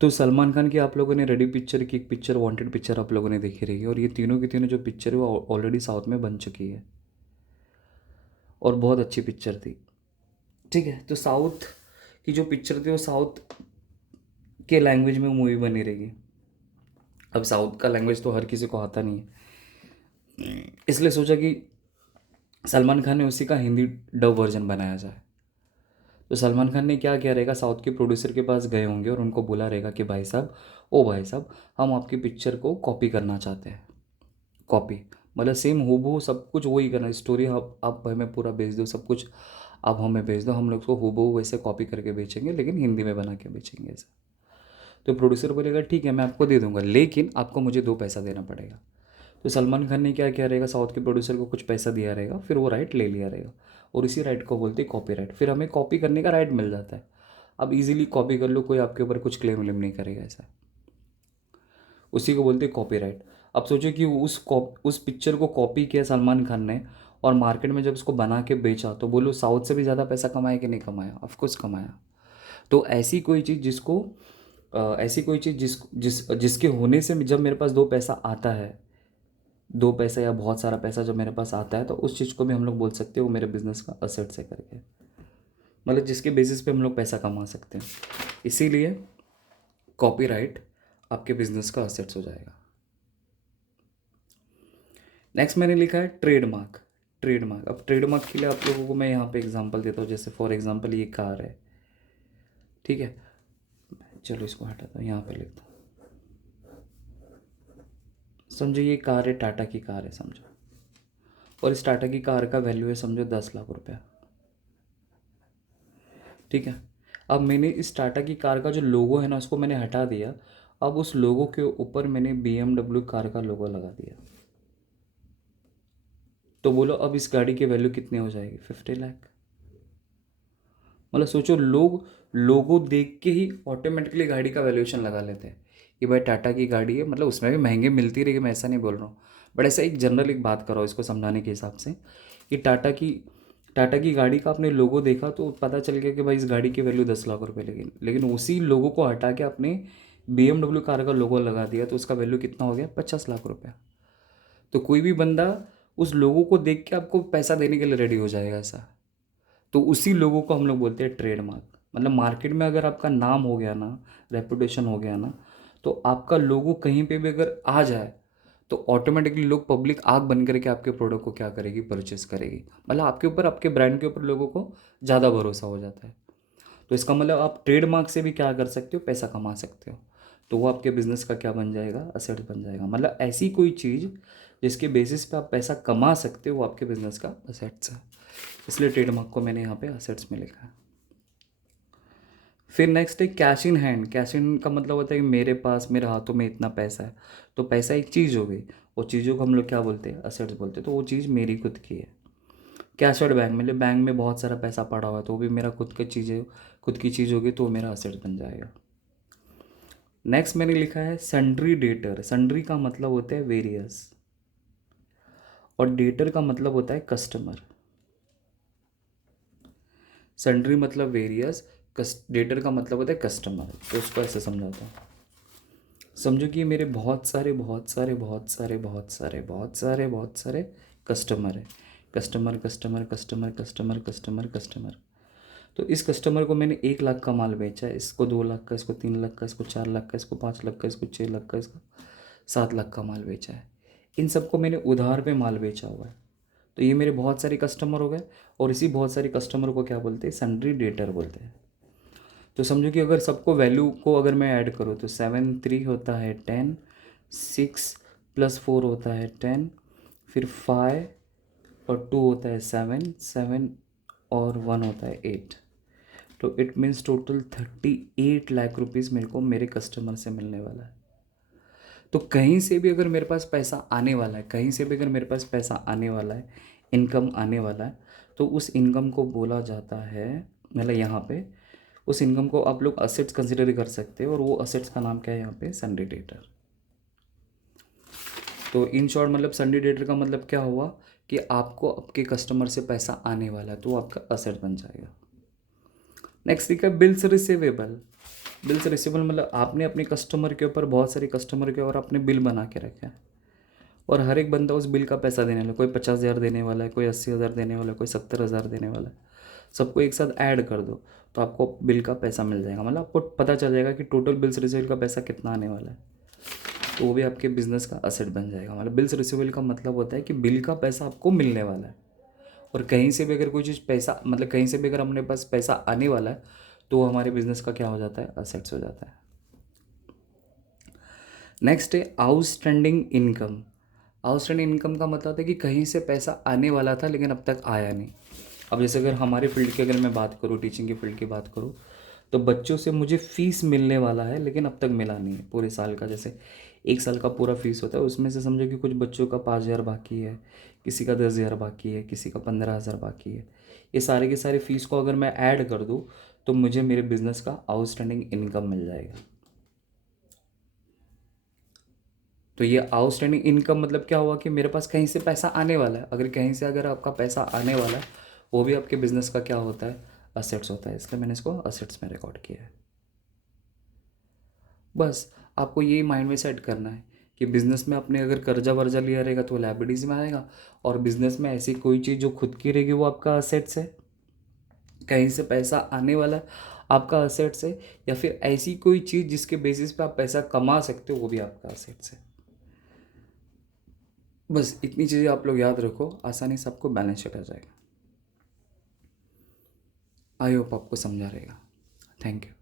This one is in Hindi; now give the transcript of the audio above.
तो सलमान खान की आप लोगों ने रेडी पिक्चर की एक पिक्चर वांटेड पिक्चर आप लोगों ने देखी रही है, और ये तीनों की तीनों जो पिक्चर है वो ऑलरेडी साउथ में बन चुकी है और बहुत अच्छी पिक्चर थी। ठीक है, तो साउथ की जो पिक्चर थी वो साउथ के लैंग्वेज में मूवी बनी रहेगी। अब साउथ का लैंग्वेज तो हर किसी को आता नहीं है, इसलिए सोचा कि सलमान खान ने उसी का हिंदी डब वर्जन बनाया जाए। तो सलमान खान ने क्या किया रहेगा, साउथ के प्रोड्यूसर के पास गए होंगे और उनको बोला रहेगा कि भाई साहब, ओ भाई साहब, हम आपकी पिक्चर को कॉपी करना चाहते हैं। कॉपी मतलब सेम हूबहू सब कुछ वही करना, स्टोरी आप हमें पूरा भेज दो, सब कुछ आप हमें भेज दो, हम लोग उसको हूबहू वैसे कॉपी करके बेचेंगे, लेकिन हिंदी में बना के बेचेंगे ऐसा। तो प्रोड्यूसर बोलेगा ठीक है मैं आपको दे दूंगा, लेकिन आपको मुझे 2 पैसा देना पड़ेगा। तो सलमान खान ने क्या किया रहेगा, साउथ के प्रोड्यूसर को कुछ पैसा दिया रहेगा, फिर वो राइट ले लिया रहेगा, और इसी राइट को बोलते हैं कॉपी राइट। फिर हमें कॉपी करने का राइट मिल जाता है। अब इजीली कॉपी कर लो, कोई आपके ऊपर कुछ क्लेम व्लेम नहीं करेगा ऐसा। उसी को बोलते हैं कॉपी राइट। अब सोचो कि उस पिक्चर को कॉपी किया सलमान खान ने, और मार्केट में जब उसको बना के बेचा, तो बोलो साउथ से भी ज़्यादा पैसा कमाया कि नहीं कमाया? ऑफकोर्स कमाया। तो ऐसी कोई चीज़ जिसको ऐसी कोई चीज़ जिसके होने से जब मेरे पास 2 पैसा आता है, 2 पैसा या बहुत सारा पैसा जब मेरे पास आता है, तो उस चीज़ को भी हम लोग बोल सकते हैं वो मेरे बिजनेस का असेट्स है करके। मतलब जिसके बेसिस पे हम लोग पैसा कमा सकते हैं। इसीलिए कॉपीराइट आपके बिजनेस का असेट्स हो जाएगा। नेक्स्ट मैंने लिखा है ट्रेडमार्क। ट्रेडमार्क, अब ट्रेडमार्क के लिए आप लोगों को मैं यहाँ पे एग्जांपल देता हूँ। जैसे फॉर एग्जांपल ये कार है, ठीक है, चलो इसको हटाता हूँ, यहाँ पे लिखता हूँ। समझो ये कार है, टाटा की कार है समझो, और इस टाटा की कार का वैल्यू है समझो 10 लाख रुपया। ठीक है, अब मैंने इस टाटा की कार का जो लोगो है ना, उसको मैंने हटा दिया। अब उस लोगो के ऊपर मैंने BMW कार का लोगो लगा दिया। तो बोलो अब इस गाड़ी की वैल्यू कितनी हो जाएगी? 50 लाख। मतलब सोचो, लोग लोगो देख के ही ऑटोमेटिकली गाड़ी का वैल्यूएशन लगा लेते हैं कि भाई टाटा की गाड़ी है। मतलब उसमें भी महंगे मिलती रहेगी, मैं ऐसा नहीं बोल रहा हूँ, बट ऐसा एक जनरल एक बात करो इसको समझाने के हिसाब से कि टाटा की गाड़ी का आपने लोगो देखा तो पता चल गया कि भाई इस गाड़ी की वैल्यू 10 लाख रुपए, लेकिन उसी लोगो को हटा के आपने BMW कार का लोगो लगा दिया, तो उसका वैल्यू कितना हो गया? 50 लाख रुपया। तो कोई भी बंदा उस लोगों को देख के आपको पैसा देने के लिए रेडी हो जाएगा ऐसा। तो उसी लोगों को हम लोग बोलते हैं ट्रेडमार्क। मतलब मार्केट में अगर आपका नाम हो गया ना, रेपुटेशन हो गया ना, तो आपका लोगो कहीं पे भी अगर आ जाए, तो ऑटोमेटिकली लोग, पब्लिक आग बन करके आपके प्रोडक्ट को क्या करेगी? परचेस करेगी। मतलब आपके ऊपर, आपके ब्रांड के ऊपर लोगों को ज़्यादा भरोसा हो जाता है। तो इसका मतलब आप ट्रेडमार्क से भी क्या कर सकते हो? पैसा कमा सकते हो। तो वो आपके बिजनेस का क्या बन जाएगा? असेट बन जाएगा। मतलब ऐसी कोई चीज़ जिसके बेसिस पे आप पैसा कमा सकते हो, वो आपके बिजनेस का असेट्स है। इसलिए ट्रेडमार्क को मैंने यहाँ पे असेट्स में लिखा है। फिर नेक्स्ट है cash in hand. Cash in का मतलब होता है कि मेरे पास, मेरे हाथों में इतना पैसा है। तो पैसा एक चीज़ हो गई, वो चीज़ों को हम लोग क्या बोलते हैं? असेट्स बोलते हैं। तो वो चीज़ मेरी खुद की है। कैश एट बैंक, मतलब बैंक में बहुत सारा पैसा पड़ा हुआ है, तो वो भी मेरा खुद की चीज़ें, खुद की चीज़ होगी, तो वो मेरा असेट बन जाएगा। नेक्स्ट मैंने लिखा है सन्ड्री डेटर। सन्ड्री का मतलब होता है वेरियस, और डेटर का मतलब होता है कस्टमर। सन्ड्री मतलब वेरियस, डेटर का मतलब होता है कस्टमर। तो उसको ऐसे समझाता हूँ। समझो कि मेरे बहुत सारे बहुत सारे बहुत सारे बहुत सारे बहुत सारे बहुत सारे कस्टमर है। Customer customer customer customer customer customer. तो इस कस्टमर को मैंने 1 लाख का माल बेचा है, इसको 2 लाख का, इसको 3 लाख का, इसको 4 लाख का, इसको 5 लाख का, इसको 6 लाख का, इसको 7 लाख का माल बेचा है। इन सबको मैंने उधार पे माल बेचा हुआ है। तो ये मेरे बहुत सारे कस्टमर हो गए, और इसी बहुत सारे कस्टमर को क्या बोलते हैं? सन्ड्री डेटर बोलते हैं। तो समझो कि अगर सबको वैल्यू को अगर मैं ऐड करूँ, तो 7 3 होता है 10, 6 + 4 होता है 10, फिर 5 और 2 होता है 7, 7 और 1 होता है 8। तो it means total 38 lakh rupees मेरे को मेरे कस्टमर से मिलने वाला है। तो कहीं से भी अगर मेरे पास पैसा आने वाला है, कहीं से भी अगर मेरे पास पैसा आने वाला है, इनकम आने वाला है, तो उस इनकम को बोला जाता है, मतलब यहाँ पे उस इनकम को आप लोग असेट्स कंसिडर कर सकते हो, और वो असेट्स का नाम क्या है यहाँ पे? Sunday debtor. तो इन शॉर्ट मतलब सन्डे डेटर का मतलब क्या हुआ कि आपको आपके कस्टमर से पैसा आने वाला है, तो वो आपका असेट बन जाएगा। नेक्स्ट लिखा है बिल्स रिसीवेबल। बिल्स रिसीवेबल मतलब आपने अपने कस्टमर के ऊपर, बहुत सारे कस्टमर के ऊपर आपने बिल बना के रखे हैं, और हर एक बंदा उस बिल का पैसा देने वाला है। कोई 50,000 देने वाला है, कोई 80,000 देने वाला है, कोई 70,000 देने वाला है। सबको एक साथ ऐड कर दो तो आपको बिल का पैसा मिल जाएगा, मतलब आपको पता चल जाएगा कि टोटल बिल्स रिसीवेबल का पैसा कितना आने वाला है। तो वो भी आपके बिजनेस का असेट बन जाएगा। मतलब बिल्स रिसीवेबल का मतलब होता है कि बिल का पैसा आपको मिलने वाला है, और कहीं से भी अगर कोई चीज़ पैसा, मतलब कहीं से भी अगर अपने पास पैसा आने वाला है तो वो हमारे बिजनेस का क्या हो जाता है, असेट्स हो जाता है। नेक्स्ट है आउटस्टैंडिंग इनकम। आउटस्टैंडिंग इनकम का मतलब है कि कहीं से पैसा आने वाला था लेकिन अब तक आया नहीं। अब जैसे अगर हमारे फील्ड की अगर मैं बात करूँ, टीचिंग की फील्ड की बात करूँ, तो बच्चों से मुझे फ़ीस मिलने वाला है लेकिन अब तक मिला नहीं है पूरे साल का। जैसे एक साल का पूरा फीस होता है, उसमें से समझो कि कुछ बच्चों का 5,000 बाकी है, किसी का 10,000 बाकी है, किसी का 15,000 बाकी है। ये सारे के सारे फीस को अगर मैं ऐड कर दूँ तो मुझे मेरे बिज़नेस का आउटस्टैंडिंग इनकम मिल जाएगा। तो ये आउटस्टैंडिंग इनकम मतलब क्या हुआ कि मेरे पास कहीं से पैसा आने वाला है। अगर कहीं से अगर आपका पैसा आने वाला है, वो भी आपके बिजनेस का क्या होता है, असेट्स होता है। इसलिए मैंने इसको असेट्स में रिकॉर्ड किया है। बस आपको यही माइंड में सेट करना है कि बिजनेस में आपने अगर कर्जा वर्जा लिया रहेगा तो लायबिलिटीज में आएगा, और बिजनेस में ऐसी कोई चीज़ जो खुद की रहेगी वो आपका असेट्स है। कहीं से पैसा आने वाला है, आपका असेट्स है। या फिर ऐसी कोई चीज़ जिसके बेसिस पे आप पैसा कमा सकते हो, वो भी आपका असेट्स है। बस इतनी चीज़ें आप लोग याद रखो, आसानी से आपको बैलेंस शीट आ जाएगा। आई होप आपको समझा रहेगा। Thank you.